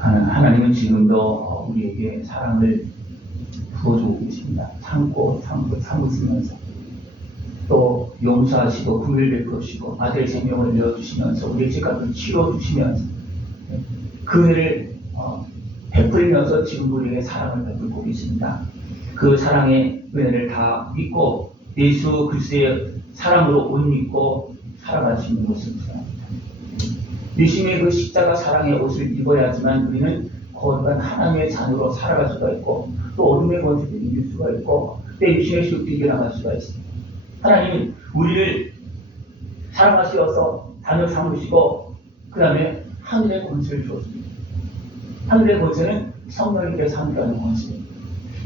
하나님은 지금도 우리에게 사랑을 부어주고 계십니다. 참으시면서 또 용서하시고 긍휼 베푸시고 아들의 생명을 내어주시면서 우리의 죄값을 치러주시면서 그 은혜를 베풀면서 지금 우리에게 사랑을 베풀고 계십니다. 그 사랑의 은혜를 다 믿고 예수 그리스도의 사랑으로 옷 입고 살아갈 수 있는 것을 구합니다. 예수님의 그 십자가 사랑의 옷을 입어야지만 우리는 거룩한 하나님의 자녀로 살아갈 수가 있고 또 어둠의 권세를 이길 수가 있고 내 육신의 숲을 이겨나갈 수가 있습니다. 하나님은 우리를 사랑하시어서 자녀 삼으시고 그 다음에 하늘의 권세를 주었습니다. 하늘의 권세는 성령님께서 함께하는 권세입니다.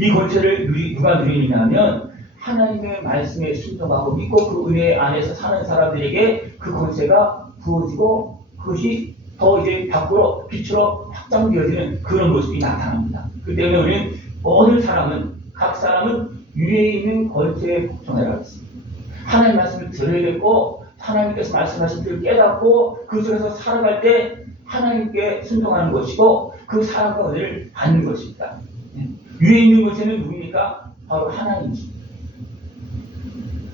이 권세를 누가 누리느냐 하면 하나님의 말씀에 순종하고 믿고 그 은혜 안에서 사는 사람들에게 그 권세가 부어지고 그것이 더 이제 밖으로 빛으로 확장되어지는 그런 모습이 나타납니다. 그 때문에 우리는 모든 사람은 각 사람은 위에 있는 권세에 복종해라 했습니다. 하나님의 말씀을 들어야겠고 하나님께서 말씀하신 것을 깨닫고 그 속에서 살아갈 때 하나님께 순종하는 것이고 그 사랑과 은혜를 받는 것입니다. 위에 있는 권세는 누굽니까? 바로 하나님이십니다.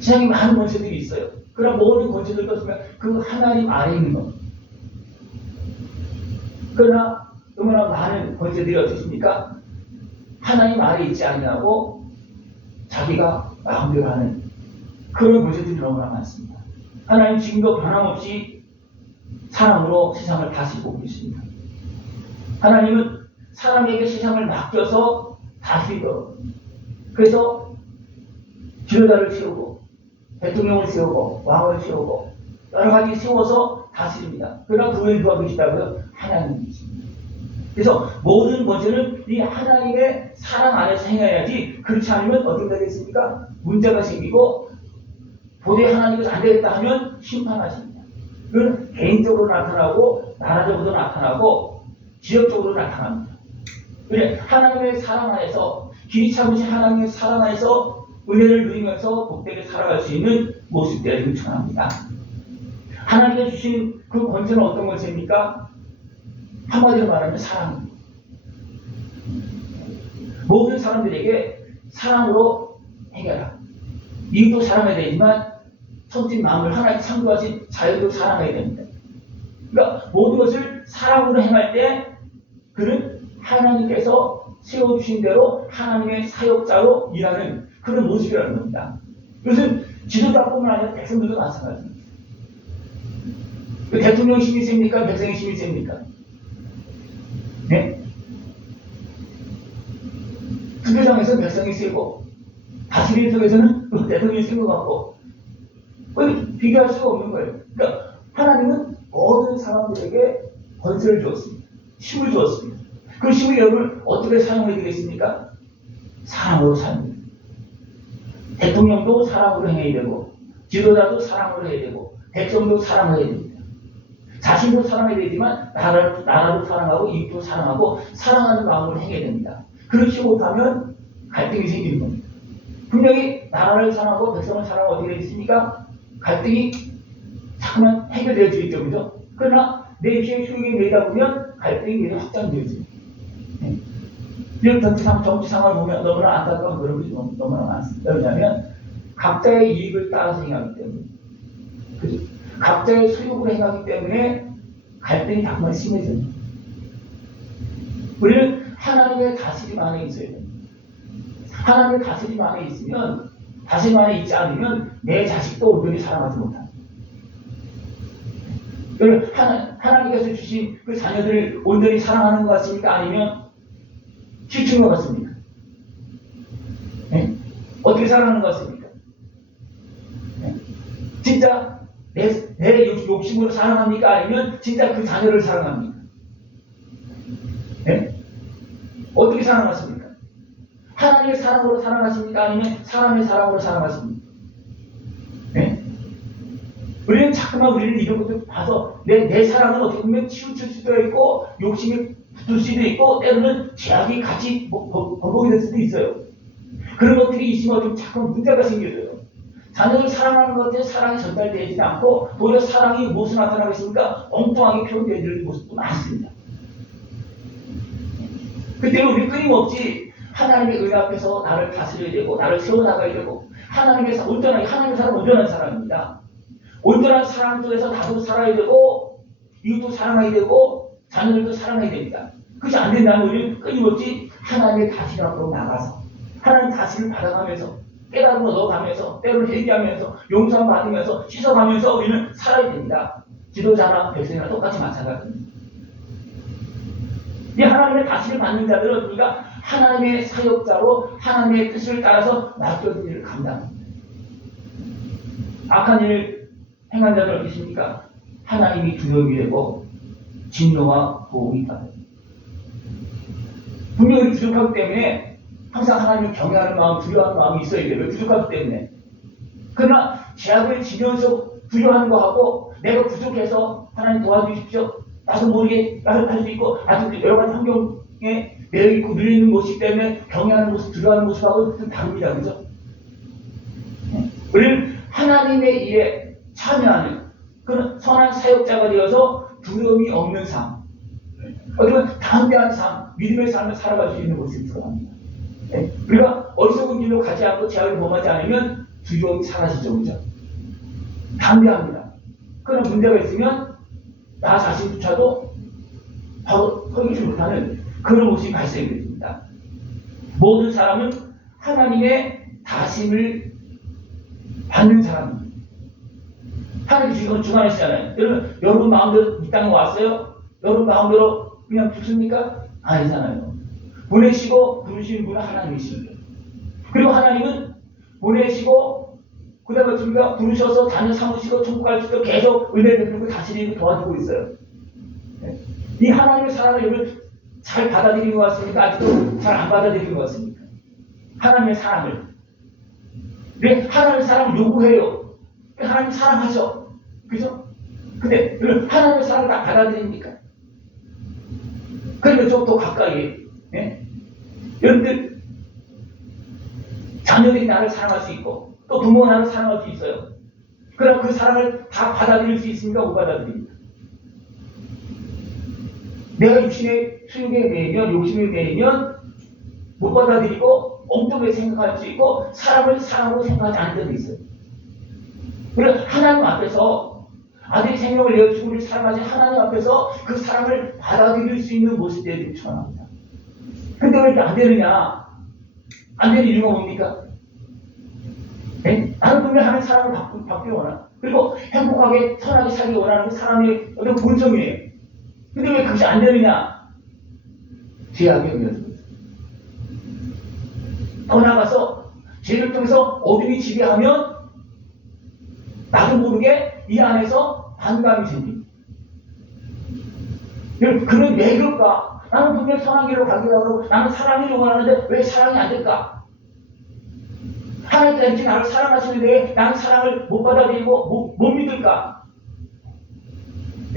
세상에 많은 권세들이 있어요. 그러나 모든 권세들도 그 하나님 아래에 있는 겁니다. 그러나 얼마나 많은 권세들이 어떻습니까? 하나님 아래에 있지 아니하고 자기가 마음대로 하는 그런 권세들이 너무나 많습니다. 하나님 지금도 변함없이 사랑으로 세상을 다스리고 계십니다. 하나님은 사람에게 세상을 맡겨서 다스리도록 그래서 지도자를 세우고 대통령을 세우고 왕을 세우고 여러 가지 세워서 다스립니다. 그러나 그 외에 누가 계시다고요? 하나님이십니다. 그래서 모든 권세는 이 하나님의 사랑 안에서 행해야지 그렇지 않으면 어떻게 되겠습니까? 문제가 생기고 도저히 하나님께서 안 되겠다 하면 심판하십니다. 그건 개인적으로 나타나고 나라적으로 나타나고 지역적으로 나타납니다. 그래 하나님의 사랑 안에서 길이 참으신 하나님의 사랑 안에서 은혜를 누리면서 복되게 살아갈 수 있는 모습들을 요청합니다. 하나님께 주신 그 권세는 어떤 권세입니까? 한마디로 말하면 사랑입니다. 모든 사람들에게 사랑으로 행해라. 이웃도 사랑해야 되지만 성진 마음을 하나님 창조하신 자유도 사랑해야 됩니다. 그러니까 모든 것을 사랑으로 행할 때 그는 하나님께서 세워주신 대로 하나님의 사역자로 일하는 그런 모습이라는 겁니다. 이것은 지도자뿐만 아니라 백성들도 마찬가지입니다. 대통령 힘이 셉니까? 백성의 힘이 셉니까? 네? 투표장에서 백성이 세고 다스리는 속에서는 대통령이 센 것 같고 비교할 수가 없는 거예요. 그러니까 하나님은 모든 사람들에게 권세를 주었습니다. 힘을 주었습니다. 그 힘을 여러분 어떻게 사용해야 되겠습니까? 사랑으로 사용해야 됩니다. 대통령도 사랑으로 행해야 되고 지도자도 사랑으로 해야 되고 백성도 사랑을 해야 됩니다. 자신도 사랑해야 되지만 나라도 사랑하고 이웃도 사랑하고 사랑하는 마음으로 행해야 됩니다. 그렇지 못하면 갈등이 생기는 겁니다. 분명히 나라를 사랑하고 백성을 사랑하고 어떻게 되겠습니까? 갈등이 자꾸만 해결되어지겠죠. 그죠? 그러나 내 입시의 수익이 내다 보면 갈등이 계속 확장되어집니다. 이런 정치상을 보면 너무나 안타까운 그런 것이 너무나 많습니다. 왜냐하면 각자의 이익을 따라서 행하기 때문에 그죠? 각자의 소욕으로 행하기 때문에 갈등이 자꾸만 심해집니다. 우리는 하나님의 다스림 안에 있어야 됩니다. 하나님의 다스림 안에 있으면 다스림 안에 있지 않으면 내 자식도 온전히 사랑하지 못합니다. 하나님께서 주신 그 자녀들을 온전히 사랑하는 것 같습니까? 아니면 실추인 것 같습니까? 네? 어떻게 사랑하는 것 같습니까? 네? 진짜 내 욕심으로 사랑합니까? 아니면 진짜 그 자녀를 사랑합니까? 네? 어떻게 사랑하십니까? 하나님의 사랑으로 사랑하십니까? 아니면 사람의 사랑으로 사랑하십니까? 네? 우리는 자꾸만 우리는 이런 것들 봐서 내 사랑은 어떻게 보면 치우칠 수도 있고 욕심이 붙을 수도 있고 때로는 제약이 같이 버벅이 될 수도 있어요. 그런 것들이 있으면 좀 자꾸 문제가 생겨져요. 자녀를 사랑하는 것 같아서 사랑이 전달되지 않고 오히려 사랑이 무엇으로 나타나겠습니까? 엉뚱하게 표현되어지는 모습도 많습니다. 그때는 우리 끊임없이 하나님의 은혜 앞에서 나를 다스려야 되고 나를 세워나가야 되고 하나님의 사람 온전한 사람입니다. 온전한 사람 속에서 나도 살아야 되고 이웃도 사랑해야 되고 자녀들도 사랑해야 됩니다. 그것이 안 된다면 우리는 끊임없이 하나님의 다스림 앞으로 나가서 하나님 다스림을 받아가면서 깨달음을 얻어가면서 때로는 회개하면서 용서 받으면서 씻어가면서 우리는 살아야 됩니다. 지도자나 백성이나 똑같이 마찬가지입니다. 이 하나님의 다스림을 받는 자들은 우리가 하나님의 사역자로 하나님의 뜻을 따라서 맡겨진 일을 감당합니다. 악한 일을 행한 자들 어디 있습니까? 하나님이 두려움이 되고 진노와 보응이 받아요. 분명히 부족하기 때문에 항상 하나님을 경외하는 마음, 두려워하는 마음이 있어야 돼요. 왜? 부족하기 때문에. 그러나 죄악을 지면서 두려워하는 거하고 내가 부족해서 하나님 도와주십시오. 나도 모르게 할 수 있고 아주 여러 가지 환경에 매여 있고 눌리는 모습 때문에 경외하는 모습, 두려워하는 모습하고 좀 다릅니다. 그죠? 우리는 하나님의 일에 참여하는 그런 선한 사역자가 되어서 두려움이 없는 삶, 어쩌면 담대한 삶, 믿음의 삶을 살아갈 수 있는 모습이 들어갑니다. 우리가 어리석은 길로 가지 않고 제약을 범하지 않으면 두려움이 사라지죠. 그죠? 담대합니다. 그런 문제가 있으면 나 자신조차도 바로 허기지 못하는 그런 모습이 발생이 됩니다. 모든 사람은 하나님의 다심을 받는 사람입니다. 하나님 지금 주관하시잖아요. 여러분 마음대로 이 땅에 왔어요? 여러분 마음대로 그냥 죽습니까? 아니잖아요. 보내시고 부르시는 분은 하나님이십니다. 그리고 하나님은 보내시고 그 다음에 우리가 부르셔서 자녀 삼으시고 천국 갈 수 있도록 계속 은혜를 베풀고 다스리고 도와주고 있어요. 이 하나님의 사랑을 여러분 잘 받아들이는 것 같습니까? 아직도 잘 안 받아들이는 것 같습니까? 하나님의 사랑을. 네, 하나님의 사랑을 요구해요. 하나님 사랑하죠. 그죠? 근데 하나님의 사랑을 다 받아들입니까? 그러면 좀 더 가까이. 네? 여러분들 자녀들이 나를 사랑할 수 있고 또 부모가 나를 사랑할 수 있어요. 그럼 그 사랑을 다 받아들일 수 있습니까? 못 받아들입니까? 내가 육신의 수욕에 매이면 욕심에 매이면 못 받아들이고 엉뚱하게 생각할 수 있고 사람을 사랑으로 생각하지 않을 때도 있어요. 그래서 하나님 앞에서 아들이 생명을 내어주고 우리를 사랑하신 하나님 앞에서 그 사랑을 받아들일 수 있는 모습들이 추천합니다. 근데 왜 이렇게 안 되느냐? 안 되는 이유가 뭡니까? 네? 나는 분명히 하나님 사랑을 받기 원하. 그리고 행복하게 선하게 살기 원하는 그 사람의 어떤 본성이에요. 근데 왜 그것이 안 되느냐? 죄악의 영역입니다. 더 나아가서 죄를 통해서 어둠이 지배하면 나도 모르게 이 안에서 반감이 생깁니다. 그는 왜 그럴까? 나는 분명히 선한 길로 가기로 하고 나는 사랑을 원하는데 왜 사랑이 안 될까? 하나님께서 나를 사랑하시는데 나는 사랑을 못 받아들이고 못 믿을까?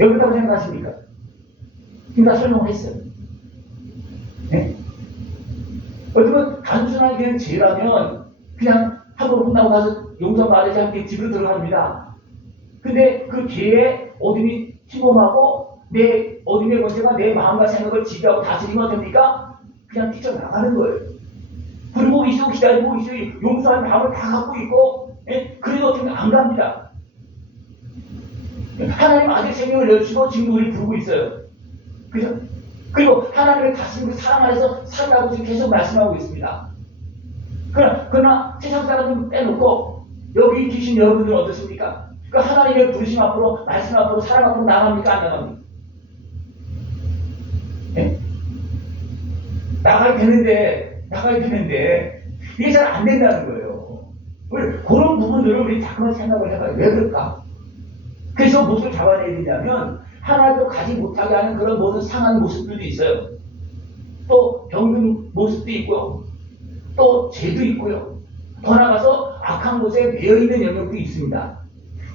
왜 그렇다고 생각하십니까? 지금 다 설명을 했어요. 네? 어쩌면 단순하게 그냥 죄라면 그냥 한번 혼나고 가서 용서받으지 않게 집으로 들어갑니다. 근데 그 죄에 어둠이 침범하고 내 어둠의 권세가 내 마음과 생각을 지배하고 다스리면 됩니까? 그냥 뛰쳐나가는 거예요. 그리고 있어 기다리고 있어 용서하는 마음을 다 갖고 있고 그래도 어쩌면 안 갑니다. 하나님 아들 생명을 내주시고 지금 우리 부르고 있어요. 그죠? 그리고 하나님의 다스림을 사랑 안에서 살라고 지금 계속 말씀하고 있습니다. 그러나 세상 사람들은 빼놓고 여기 계신 여러분들은 어떻습니까? 그 하나님의 부르심 앞으로 말씀 앞으로 사랑 앞으로 나갑니까? 안 나갑니까? 네? 나가야 되는데 이게 잘 안 된다는 거예요. 그런 부분들을 우리 자꾸만 생각을 해봐요. 왜 그럴까? 그래서 무엇을 잡아내야 되냐면 하나도 가지 못하게 하는 그런 모든 상한 모습들도 있어요. 또 병든 모습도 있고요. 또 죄도 있고요. 더 나아가서 악한 곳에 매여있는 영역도 있습니다.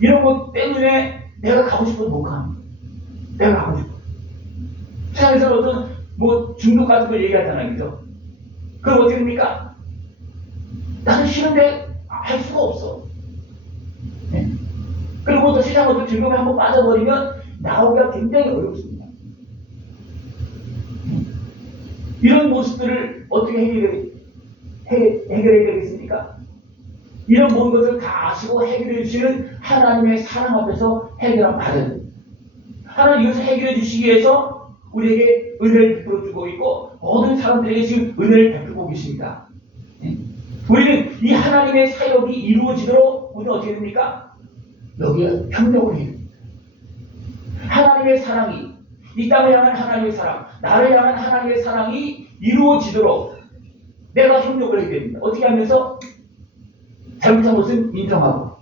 이런 것 때문에 내가 가고 싶어도 못 갑니다. 내가 가고 싶어. 세상에서 어떤 중독 같은 걸 얘기하잖아요. 그죠? 그럼 어떻게 됩니까? 나는 싫은데 할 수가 없어. 네? 그리고 또 세상 어떤 즐거움에 한번 빠져버리면 나오기가 굉장히 어렵습니다. 이런 모습들을 어떻게 해결해야 되겠습니까? 이런 모든 것을 다 아시고 해결해 주시는 하나님의 사랑 앞에서 해결을 받아야 됩니다. 하나님 이것을 해결해 주시기 위해서 우리에게 은혜를 베풀어 주고 있고 모든 사람들에게 지금 은혜를 베풀고 계십니다. 우리는 이 하나님의 사역이 이루어지도록 우리는 어떻게 됩니까? 여기에 협력을 해야 됩니다. 하나님의 사랑이, 이 땅을 향한 하나님의 사랑, 나를 향한 하나님의 사랑이 이루어지도록 내가 협력을 해야 됩니다. 어떻게 하면서? 잘못한 것은 인정하고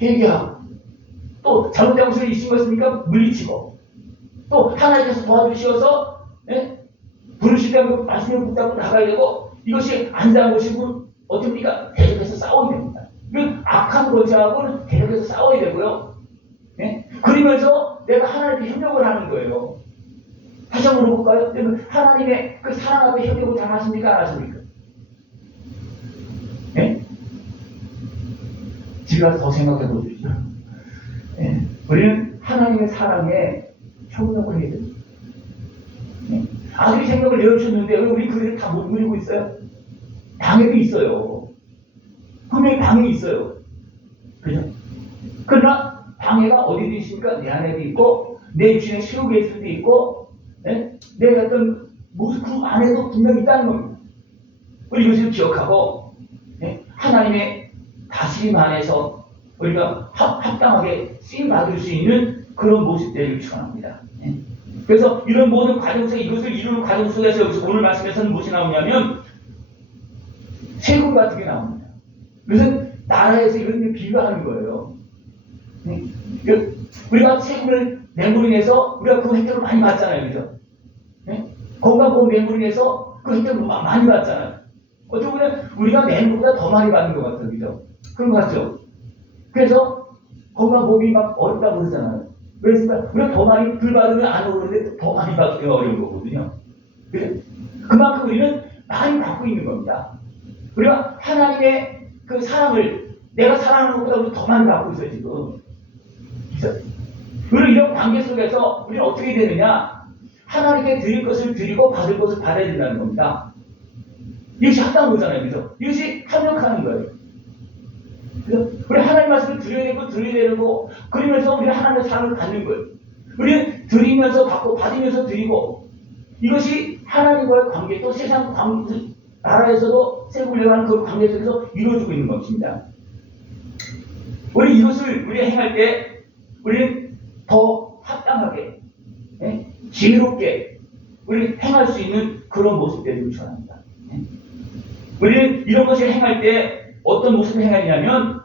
회개하고 또 잘못된 것을 있은 것입니까? 물리치고 또 하나님께서 도와주시어서 부르실 때 말씀을 붙잡고 나가야 되고 이것이 안 되는 것이고 어떻습니까? 계속해서 싸워야 됩니다. 그 악한 것하고는 계속해서 싸워야 되고요. 그러면서 내가 하나님께 협력을 하는 거예요. 다시 한번 물어볼까요? 하나님의 그 사랑 앞에 협력을 잘 하십니까? 안 하십니까? 집에 가서 더 생각해 보십시오. 우리는 하나님의 사랑에 협력을 해야 됩니다. 아들이 생각을 내어주셨는데 왜 우리 그들을 다 못 누리고 있어요? 방해도 있어요. 분명히 방해 있어요. 그죠? 그러나 방해가 어디도 있습니까? 내 안에도 있고 내 주변의 시록에 수도 있고 내 어떤 모습 그 안에도 분명히 있다는 겁니다. 우리 이것을 기억하고 하나님의 다스림 안에서 우리가 합당하게 쓰임 받을 수 있는 그런 모습들을 축원합니다. 그래서 이런 모든 과정 속에 이것을 이루는 과정 속에서 여기서 오늘 말씀에서는 무엇이 나오냐면 세금 같은 게 나옵니다. 이것은 나라에서 이런 게 비유하는 거예요. 우리가 세금을 낸으로 인해서 우리가 그 혜택을 많이 받잖아요. 그죠? 건강보험 낸으로 인해서 그 혜택을 많이 받잖아요. 어떻게 보면 우리가 내는 것보다 더 많이 받는 것 같아요. 그죠? 그런 거 같죠? 그래서 건강보험이 막 어렵다고 그러잖아요. 그래서 우리가 더 많이 덜 받으면 안 오르는데 더 많이 받기가 어려운 거거든요. 그만큼 우리는 많이 받고 있는 겁니다. 우리가 하나님의 그 사랑을 내가 사랑하는 것보다 우리 더 많이 받고 있어요, 지금. 그리고 이런 관계 속에서 우리는 어떻게 되느냐? 하나님께 드릴 것을 드리고 받을 것을 받아야 된다는 겁니다. 이것이 합당한 거잖아요, 그죠? 이것이 협력하는 거예요. 그래서 우리 하나님 말씀을 드려야 되고, 그러면서 우리 하나님의 사랑을 받는 거예요. 우리는 드리면서 받고, 받으면서 드리고, 이것이 하나님과의 관계, 또 세상 관계, 나라에서도 세금을 내가는 그 관계 속에서 이루어지고 있는 것입니다. 우리 이것을 우리가 행할 때, 우리는 더 합당하게, 지혜롭게, 우리 행할 수 있는 그런 모습들을 추구합니다. 우리는 이런 것을 행할 때 어떤 모습을 행하냐면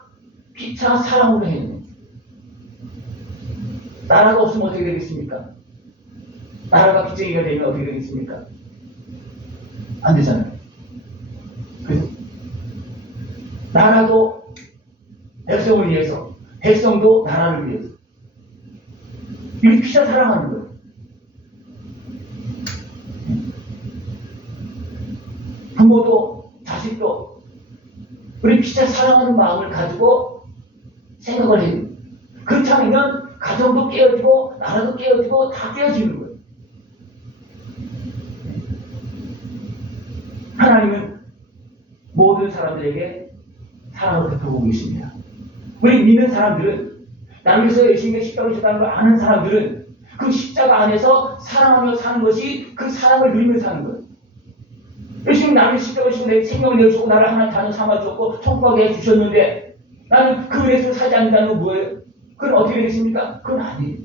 피차 사랑으로 해야 됩니다. 나라가 없으면 어떻게 되겠습니까? 나라가 빚쟁이가 되면 어떻게 되겠습니까? 안 되잖아요. 그래서 나라도 백성을 위해서, 백성도 나라를 위해서. 이렇게 피차 사랑하는 거예요. 부모도 자식도 우리 피차 사랑하는 마음을 가지고 생각을 해요. 그렇지 않으면 가정도 깨어지고 나라도 깨어지고 다 깨어지는 거예요. 하나님은 모든 사람들에게 사랑을 베풀고 계십니다. 우리 믿는 사람들은 나를 위해서 예수님의 십자가를 지다는 걸 아는 사람들은 그 십자가 안에서 사랑하며 사는 것이 그 사랑을 누리며 사는 거예요. 예수님 나를 십자가를 지고 내 생명을 내주고 나를 하나님 자녀 삼아주었고 천국하게 해주셨는데 나는 그 은혜를 사지 않는다는 건 뭐예요? 그건 어떻게 되겠습니까? 그건 아니에요.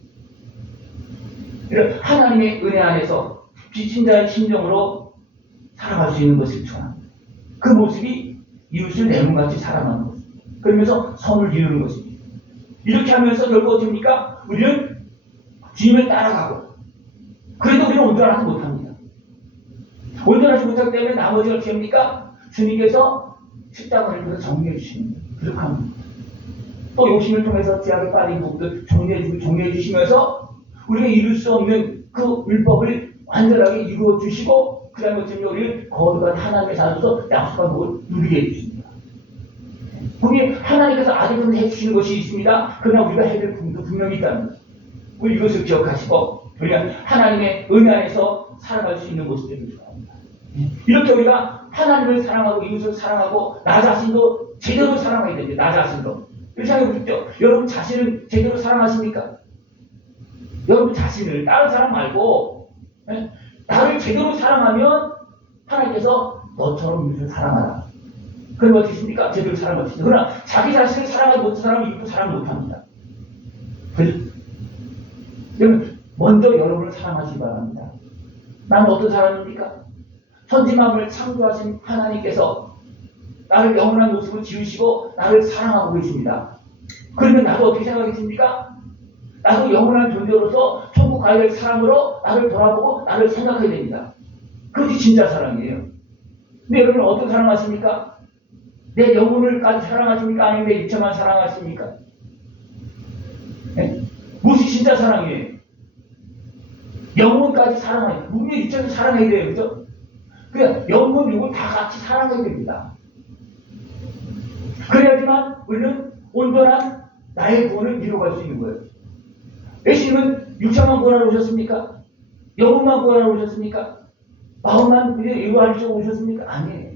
하나님의 은혜 안에서 비친 자의 심정으로 살아갈 수 있는 것을 추구합니다. 그 모습이 이웃을 내 몸같이 사랑하는 것입니다. 그러면서 선을 이루는 것입니다. 이렇게 하면서 결국 어떻습니까? 우리는 주님을 따라가고 그래도 우리는 온전하지 못합니다. 온전하지 못하기 때문에 나머지가 어떻게 합니까? 주님께서 십자가를 통해서 정리해 주시는 거예요. 부족합니다. 또 욕심을 통해서 죄악에 빠진 부분들 정리해 주시면서 우리가 이룰 수 없는 그 율법을 완전하게 이루어 주시고 그 다음에 어쩌면 우리를 거룩한 하나님의 자녀로서 약속한 복을 누리게 해주십니다. 분명히 하나님께서 아들분을 해주시는 것이 있습니다. 그러나 우리가 해야 될 부분도 분명히 있다는 거죠. 우리 이것을 기억하시고 우리가 하나님의 은혜 안에서 살아갈 수 있는 모습들을 좋아합니다. 이렇게 우리가 하나님을 사랑하고 이웃을 사랑하고 나 자신도 제대로 사랑해야 됩니다. 나 자신도. 이렇게 생각해 보십시오. 여러분 자신을 제대로 사랑하십니까? 여러분 자신을, 다른 사람 말고 나를 제대로 사랑하면 하나님께서 너처럼 이웃을 사랑하라. 그럼 어떻게 있습니까? 제대로 사랑할 수 있어요. 그러나 자기 자신을 사랑하지 못한 사람은 이웃도 사랑 못합니다. 그죠? 여러분 먼저 여러분을 사랑하시기 바랍니다. 나는 어떤 사람입니까? 천지만물을 창조하신 하나님께서 나를 영원한 모습으로 지으시고 나를 사랑하고 계십니다. 그러면 나도 어떻게 생각하겠습니까? 나도 영원한 존재로서 천국 가야 될 사람으로 나를 돌아보고 나를 생각해야 됩니다. 그것이 진짜 사랑이에요. 근데 여러분은 어떤 사랑하십니까? 내 영혼을까지 사랑하십니까? 아니면 내 육체만 사랑하십니까? 네? 무엇이 진짜 사랑이에요? 영혼까지 사랑해요. 우리의 육체도 사랑해야 돼요. 그죠? 그냥 영혼, 육을 다 같이 사랑해야 됩니다. 그래야지만 우리는 온전한 나의 구원을 이루어갈 수 있는 거예요. 예수님은 육체만 구원하러 오셨습니까? 영혼만 구원하러 오셨습니까? 마음만 이루어하시려고 오셨습니까? 아니에요.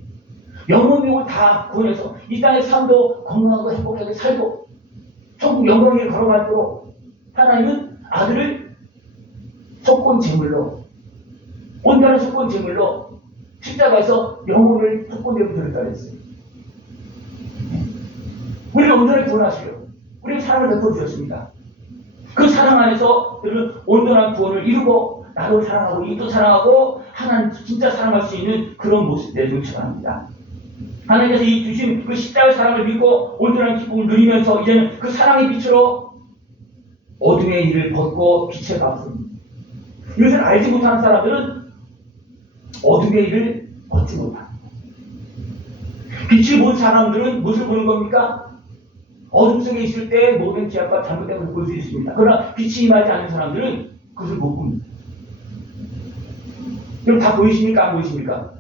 영혼, 육을 다 구원해서 이 땅의 삶도 건강하고 행복하게 살고 천국 영광에 걸어가도록 하나님은 아들을 속건 제물로, 온전한 속건 제물로 십자가에서 영혼을 속건제로 드렸다 그랬어요. 우리를 온전히 구원하시려고 우리의 사랑을 베풀어 주셨습니다. 그 사랑 안에서 우리는 온전한 구원을 이루고 나도 사랑하고 이도 사랑하고 하나님 진짜 사랑할 수 있는 그런 모습 되길 바랍니다. 하나님께서 이 주신 그 십자가의 사랑을 믿고 온전한 기쁨을 누리면서 이제는 그 사랑의 빛으로 어둠의 일을 벗고 빛의 값을, 이것을 알지 못하는 사람들은 어둠의 일을 벗지 못합니다. 빛을 본 사람들은 무엇을 보는 겁니까? 어둠 속에 있을 때 모든 죄악과 잘못된 것을 볼 수 있습니다. 그러나 빛이 임하지 않는 사람들은 그것을 못 봅니다. 여러분 다 보이십니까? 안 보이십니까?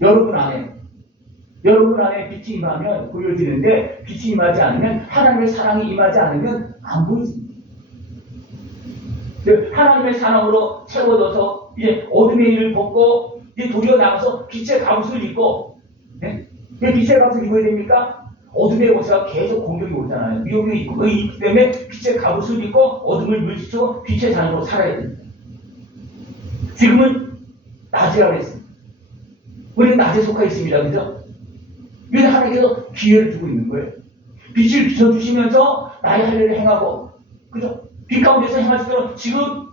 여러분 안에 빛이 임하면 보여지는데 빛이 임하지 않으면, 하나님의 사랑이 임하지 않으면 안 보이십니다. 하나님의 사랑으로 채워져서 이제 어둠의 일을 벗고 이제 도리어 나가서 빛의 갑옷을 입고, 왜 빛의 갑옷을 입어야 됩니까? 어둠의 옷이가 계속 공격이 오잖아요. 미혹이 있기 때문에 빛의 갑옷을 입고 어둠을 물리치고 빛의 자녀로 살아야 됩니다. 지금은 낮이라고 했습니다. 우리는 낮에 속해 있습니다. 그죠? 왜 하나님께서 기회를 주고 있는 거예요? 빛을 비춰주시면서 나의 할 일을 행하고, 그죠? 빛 가운데서 행할 수 있도록 지금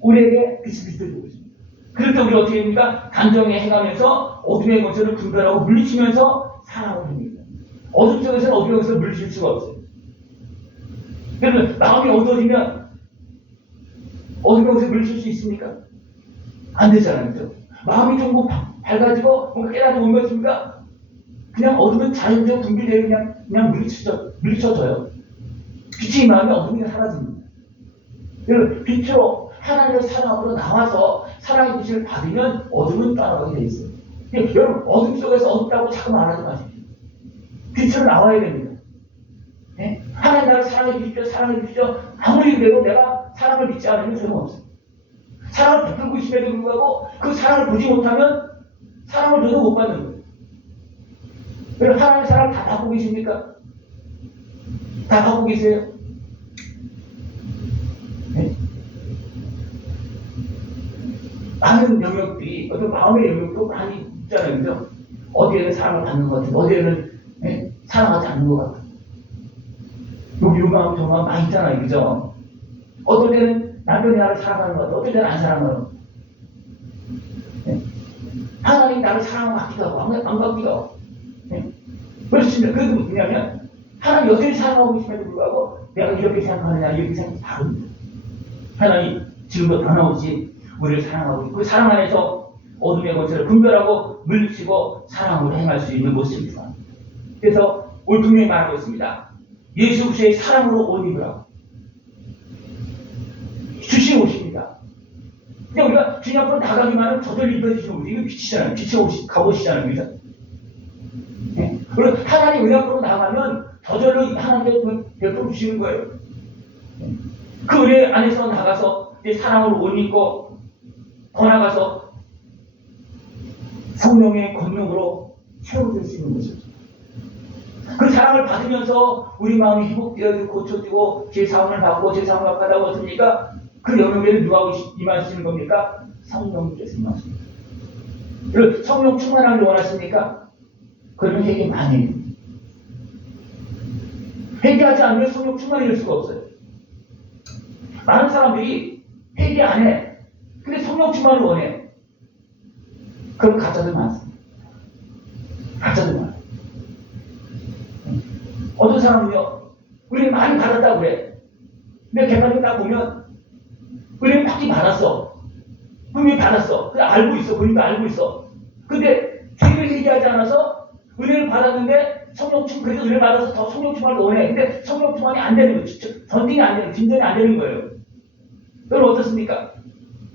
우리에게 빛을 비춰주고 있습니다. 그럴 때 우리 어떻게 됩니까? 단정에 행하면서 어둠의 권세를 분별하고 물리치면서 살아가고 됩니다. 어둠 속에서는 어둠의 권세를 물리칠 수가 없어요. 여러분 마음이 어두워지면 어둠의 권세를 물리칠 수 있습니까? 안 되잖아요. 그죠? 마음이 좀 밝아지고 뭔가 깨달음이 온 것입니까? 그냥 어둠은 자연적으로 분비되어 그냥 물리쳐져요. 빛이 임하면 어둠이 사라집니다. 여러분 빛으로 하나님의 사랑으로 나와서 사랑의 빛을 받으면 어둠은 떠나가게 되어 있어요. 여러분 어둠 속에서 어둡다고 자꾸 말하지 마십시오. 빛으로 나와야 됩니다. 네? 하나님 나를 사랑해 주십시오. 사랑해 주십시오. 아무리 그래도 내가 사랑을 믿지 않으면 소용없어요. 사랑을 베풀고 있음에도 불구하고 그 사랑을 보지 못하면 사랑을 줘도 못 받는 거예요. 여러분 하나님의 사랑을 다 받고 계십니까? 다 받고 계세요? 네? 많은 영역들이, 어떤 마음의 영역도 많이 있잖아요. 그죠? 어디에는 사랑을 받는 것 같은데 어디에는 사랑하지 않는 것 같아요. 요 마음 저 마음 많이 있잖아요. 그죠? 어떤 때는 남편이 나를 사랑하는 것 같아요. 어떤 때는 안 사랑하는 것 같아요. 하나님이 나를 사랑하는 것 같기도 하고 안 같기도 하고. 그렇습니다. 그래도 뭐냐면 하나님 여전히 사랑하고 있음에도 불구하고 내가 이렇게 생각하느냐 이렇게 생각이 다릅니다. 하나님 지금도 변함없이 우리를 사랑하고 있고 그 사랑 안에서 어둠의 권세를 분별하고 물리치고 사랑으로 행할 수 있는 모습입니다. 그래서 오늘 분명히 말하고 있습니다. 예수 그리스도의 사랑으로 옷 입으라고 주신 옷입니다. 근데 우리가 주님 앞으로 나가기만 하면 저절로 입어주시는 옷이 이거 빛이잖아요. 빛의 옷이 갑옷이잖아요. 그죠? 네? 그리고 하나님 은 앞으로 나가면 저절로 하나님께서 베풀어 주시는 거예요. 그 은혜 안에서 나가서 이제 사랑으로 옷 입고 더 나가서 성령의 권능으로 채워질 수 있는 것이죠. 그 사랑을 받으면서 우리 마음이 회복되어 고쳐지고 제사함을 받고 제사함을 받다가 어떻습니까? 그 영역에는 누가 임하시는 겁니까? 성령께서 임하십니다. 그리고 성령 충만함을 원하십니까? 그러면 회개 많이 해요. 회개하지 않으면 성령 충만이 될 수가 없어요. 많은 사람들이 회개 안 해. 근데 성령 충만을 원해. 그럼 가짜들 많습니다. 가짜들 많아요. 어떤 사람은요, 우리는 많이 받았다고 그래. 근데 객관적으로 딱 보면, 우리는 받기 받았어. 분명히 받았어. 그냥 알고 있어. 그러니까 알고 있어. 근데 죄를 회개하지 않아서 은혜를 받았는데 성령 충만, 그래서 은혜를 받아서 더 성령 충만을 원해. 근데 성령 충만이 안 되는 거예요. 전등이 안 되는, 진전이 안 되는 거예요. 여러분 어떻습니까?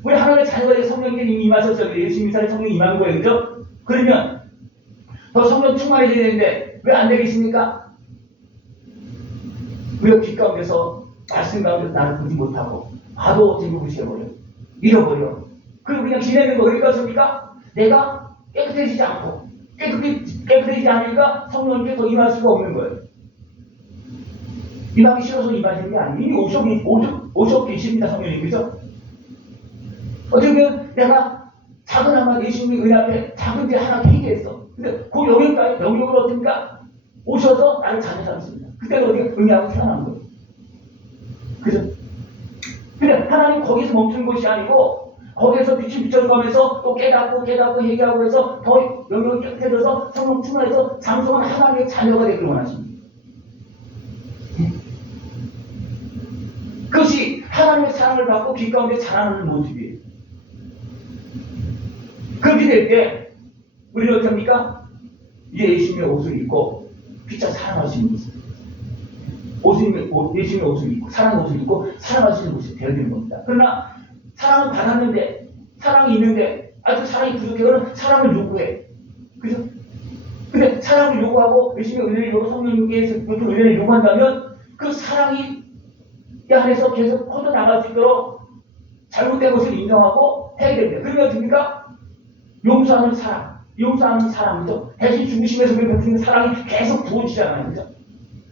우리 하나님의 자녀가 성령께 이미 임하셨어요. 예수 믿는 성령이 임한 거예요. 그죠? 그러면 더 성령 충만해져야 되는데 왜 안 되겠습니까? 우리가 빛 가운데서 말씀 가운데서 나를 보지 못하고 봐도 어떻게 무시해버려. 잃어버려. 그리고 그냥 지내는 거 그러니까 어떻습니까? 내가 깨끗해지지 않고 깨끗해지지 않으니까 성령께 더 임할 수가 없는 거예요. 임하기 싫어서 임하시는 게 아니에요. 이미 오셔 계십니다. 성령님. 그죠? 어떻게 보면 내가 작은 아마 예수님의 은 앞에 작은 데 하나 회개했어. 근데 그 영역으로 어떻습니까? 오셔서 나를 자녀 삼습니다. 그때는 어떻게 응하고 태어난 거예요. 그죠? 근데 하나님 거기서 멈추는 것이 아니고 거기에서 빛이 비춰가면서 또 깨닫고 회개하고 해서 더 영역이 깨끗해져서 성령 충만해서 장성한 하나님의 자녀가 되기를 원하십니다. 그것이 하나님의 사랑을 받고 빛 가운데 자라는 모습이에요. 그렇게 될 때 우리는 어떻게 합니까? 이제 예수님의 옷을 입고 피차 사랑하시는 모습. 예수님의 옷을 입고 사랑의 옷을 입고 사랑하시는 모습이 되어야 되는 겁니다. 그러나 사랑은 받았는데 사랑이 있는데 아직 사랑이 부족해서는 사랑을 요구해. 그죠? 근데 사랑을 요구하고 예수님의 은혜를 요구하고 성령님께서 은혜를 요구한다면 그 사랑이 이 안에서 계속 퍼져나갈 수 있도록 잘못된 것을 인정하고 해야 됩니다. 그러면 어떻습니까? 용서하는 사랑이죠. 대신 중심에서 베푸는 사랑이 계속 부어지잖아요. 그죠?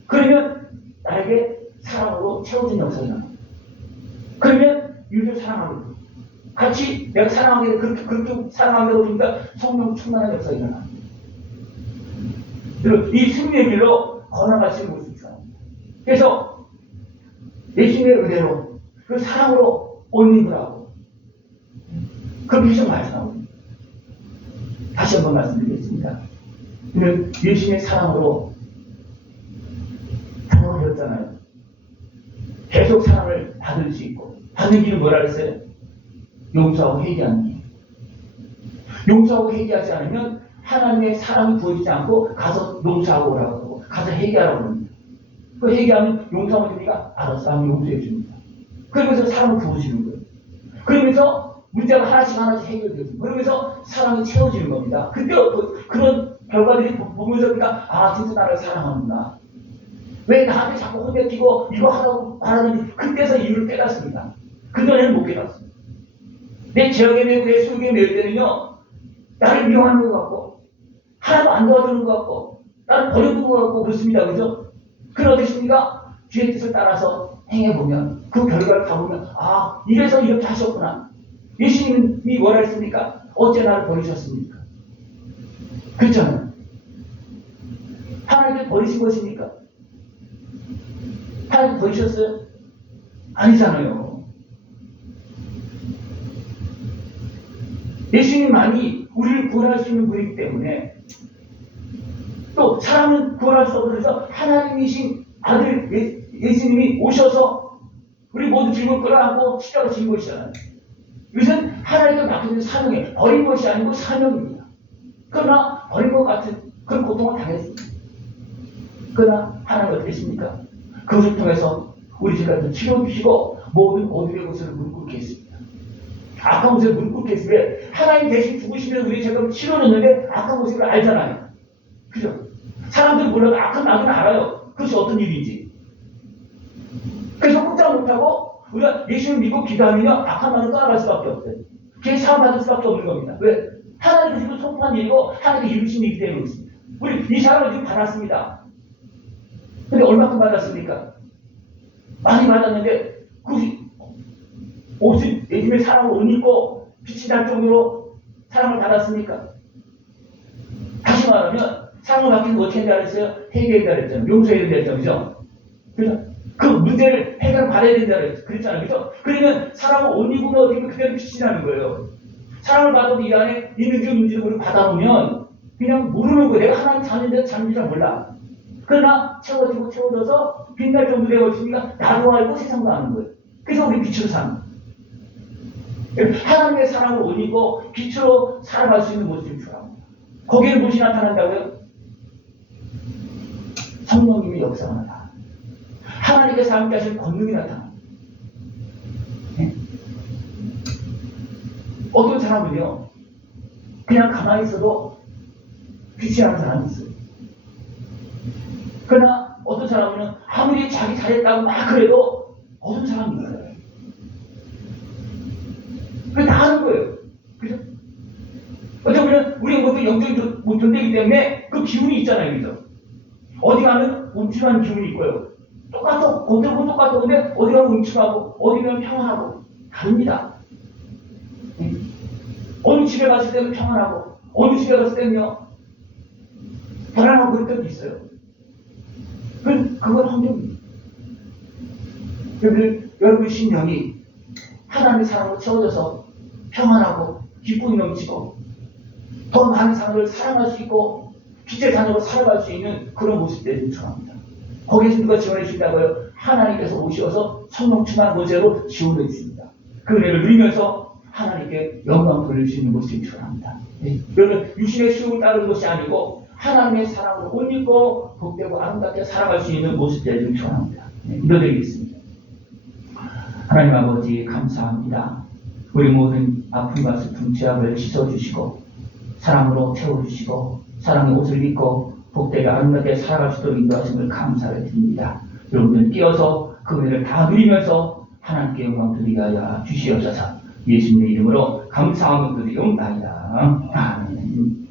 그러면 나에게 사랑으로 채워진 역사가 나요. 그러면 유를 사랑하고 같이 내가 사랑하게 그렇게 사랑하게 되니까 성령 충만한 역사가 일어나요. 그리고 이 승리의 길로 걸어갈 수 있는 모습이 있어요. 그래서 예수님의 은혜로 그 사랑으로 옷 입으라고 그렇게 해서 말씀하고 다시 한번 말씀드리겠습니다. 그는 예수님의 사랑으로 사랑을 배웠잖아요. 계속 사랑을 받을 수 있고 받는 길은 뭐라 그랬어요? 용서하고 회개하는 길. 용서하고 회개하지 않으면 하나님의 사랑이 부어지지 않고 가서 용서하고 오라고 하고 가서 회개하라고 합니다. 그 회개하면 용서하면 됩니까? 알았어 하면 용서해 줍니다. 그러면서 사랑을 부어지는 거예요. 그러면서 문제가 하나씩 해결되고 그러면서 사랑이 채워지는 겁니다. 그때 그런 결과들이 보면서 우리가 진짜 나를 사랑하는구나. 왜 나한테 자꾸 혼내키고 이거 하라고 말하는지 그때서 이유를 깨닫습니다. 그전에는 못 깨닫습니다. 내 죄악에 매고 내 수욕에 매일 때는요 나를 미워하는 것 같고 하나도 안 도와주는 것 같고 나를 버리는 것 같고 그렇습니다. 그죠? 그럼 어떻습니까? 주의 뜻을 따라서 행해보면 그 결과를 가보면 이래서 이렇게 하셨구나. 예수님이 뭐라 했습니까? 어째 나를 버리셨습니까? 그렇잖아요. 하나님께 버리신 것입니까? 하나님 버리셨어요? 아니잖아요. 예수님만이 우리를 구원할 수 있는 분이기 때문에 또 사람은 구원할 수 없어서 그래서 하나님이신 아들 예수님이 오셔서 우리 모두 질문 끌어안고 십자가 진 것이잖아요. 이것은 하나님께 맡겨진 사명이에요. 버린 것이 아니고 사명입니다. 그러나 버린 것 같은 그런 고통을 당했습니다. 그러나 하나님 어떻게 했습니까? 그것을 통해서 우리 죄를 치료해 주시고 모든 어둠의 것을 무릎 꿇게 했습니다. 악한 것을 무릎 꿇게 했으면 하나님 대신 죽으시면서 우리 죄를 치료해줬는데 악한 것을 알잖아요. 그죠? 사람들이 몰라도 악한 나는 알아요. 그것이 어떤 일인지. 그래서 꼼짝 못하고 우리가 예수를 믿고 기도하면 악한 나는 떠나갈 수밖에 없어요. 그게 사함받을 수밖에 없는 겁니다. 왜? 하나님께서 지금 선포한 일이고 하나님께 이루신 일이기 때문에 그렇습니다. 우리 이 사람을 지금 받았습니다. 근데 얼마큼 받았습니까? 많이 받았는데 그 옷을 예수님의 사랑을 옷 입고 빛이 날 정도로 사랑을 받았습니까? 다시 말하면 사랑을 받기 위해서 어떻게 해야 했어요? 해결해야 했잖아요. 용서해야 된다 그죠? 그죠? 그 문제를 해결받아야 된다 그랬잖아요. 그죠? 그러면 사랑을 옷 입으면 어떻게 그대로 빛이 나는 거예요. 사랑을 받아도 이 안에 있는지 없는지를 우리가 받아놓으면 그냥 모르는 거예요. 내가 하나님 자녀인데 자녀인지 잘 몰라. 그러나 채워지고 채워져서 빛날 정도 되어있으니까 나도 알고 세상도 아는 거예요. 그래서 우리 빛으로 사는 거예요. 하나님의 사랑을 옷 입고 빛으로 살아갈 수 있는 모습이 필요합니다. 거기에 무엇이 나타난다고요? 성령님의 역사가 나타납니다. 하나님께서 함께 하신 권능이 나타납니다. 네? 어떤 사람은요, 그냥 가만히 있어도 빛이 나는 사람이 있어요. 그러나 어떤 사람은 아무리 자기 잘했다고 막 그래도 어떤 사람이 있어요. 그게 다 하는 거예요. 그죠? 어떻게 보면 우리가 모두 영적인 못 존재이기 때문에 그 기운이 있잖아요. 그죠? 어디 가면 움츠러한 기운이 있고요. 똑같아. 겉으로 보면 똑같아. 근데 어디 가면 움츠러하고 어디 가면 평안하고 다릅니다. 어느 집에 갔을 때는 평안하고 어느 집에 갔을 때는요 불안하고 그런 때도 있어요. 그건 환경입니다. 여러분의 심령이 하나님의 사랑으로 채워져서 평안하고 기쁨이 넘치고 더 많은 사람을 사랑할 수 있고 빛의 자녀로 살아갈 수 있는 그런 모습들을 요청합니다. 거기에서 누가 지원해 주신다고요? 하나님께서 오셔서 성령 충만 보좌로 지원해 주십니다. 그 은혜를 누리면서 하나님께 영광 돌릴 수 있는 모습이 필요합니다. 네. 여러분 육신의 수용을 따르는 것이 아니고 하나님의 사랑으로 옷 입고 복되고 아름답게 살아갈 수 있는 모습들이 필요합니다. 네. 기도드리겠습니다. 하나님 아버지 감사합니다. 우리 모든 아픔과 슬픔 죄악을 씻어주시고 사랑으로 채워주시고 사랑의 옷을 입고 복되게 아름답게 살아갈 수 있도록 인도하심을 감사를 드립니다. 여러분들 끼어서 그 은혜를 다 누리면서 하나님께 영광 드리게 하여 주시옵소서. 예수님의 이름으로 감사함을 드리옵나이다. 아멘.